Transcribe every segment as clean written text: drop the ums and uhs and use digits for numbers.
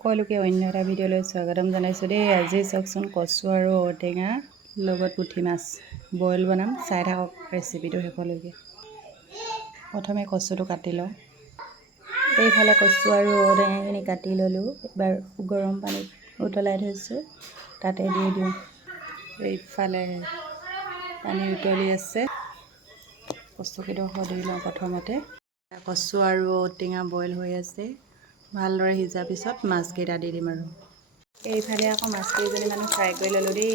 সকলোকে অন্য এটা ভিডিঅ'লৈ স্বাগতম জনাইছোঁ দেই। আজি চাওকচোন কচু আৰু ঔটেঙা লগত পুঠি মাছ বইল বনাম, চাই থাকক ৰেচিপিটো শেষলৈকে। প্ৰথমে কচুটো কাটি লওঁ। এইফালে কচু আৰু ঔটেঙাখিনি কাটি ল'লোঁ। এবাৰ গৰম পানীত উতলাই থৈছোঁ, তাতে দি দিওঁ। এইফালে পানী উতলি আছে, কচুকেইডোখৰ দি লওঁ প্ৰথমতে। কচু আৰু ঔটেঙা বইল হৈ আছে, ভালদৰে সিজাৰ পিছত মাছকেইটা দি দিম আৰু। এইফালে আকৌ মাছকেইজনীমান ফ্ৰাই কৰি ল'লোঁ দেই।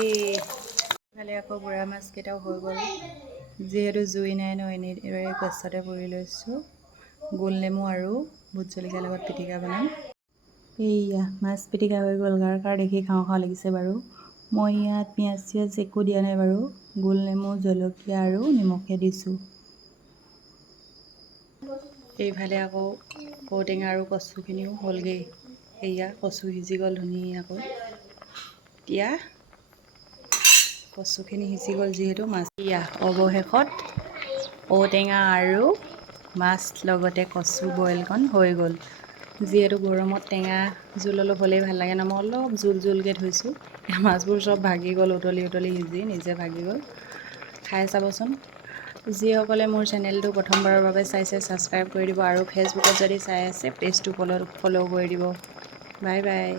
এইফালে আকৌ বুঢ়া মাছকেইটাও হৈ গ'ল, যিহেতু জুই নাই ন, এনেদৰে গেছতে পুৰি লৈছোঁ। গোল নেমু আৰু ভোট জলকীয়াৰ লগত পিটিকা বনাম। এইয়া মাছ পিটিকা হৈ গ'ল, কাৰ দেখি খাওঁ খাওঁ লাগিছে বাৰু। মই ইয়াত পিঁয়াজ চিয়াজ একো দিয়া নাই বাৰু, গোল নেমু জলকীয়া আৰু নিমখে দিছোঁ। এইফালে আকৌ ঔটেঙা আৰু কচুখিনিও হ'লগৈ। এয়া কচু সিজি গ'ল ধুনীয়াকৈ। এতিয়া কচুখিনি সিজি গ'ল যিহেতু, মাছ এয়া অৱশেষত ঔটেঙা আৰু মাছ লগতে কচু বইলকণ হৈ গ'ল। যিহেতু গৰমত টেঙা জোল অলপ হ'লেই ভাল লাগে ন, মই অলপ জোল জোলকৈ থৈছোঁ। মাছবোৰ চব ভাগি গ'ল, উতলি উতলি সিজি নিজে ভাগি গ'ল। খাই চাবচোন। যিসকলে মোৰ চেনেলটো প্ৰথমবাৰৰ বাবে চাইছে ছাবস্ক্ৰাইব কৰি দিব, আৰু ফেচবুকত যদি চাই আছে পেজটো ফ'ল' কৰি দিব। Bye bye.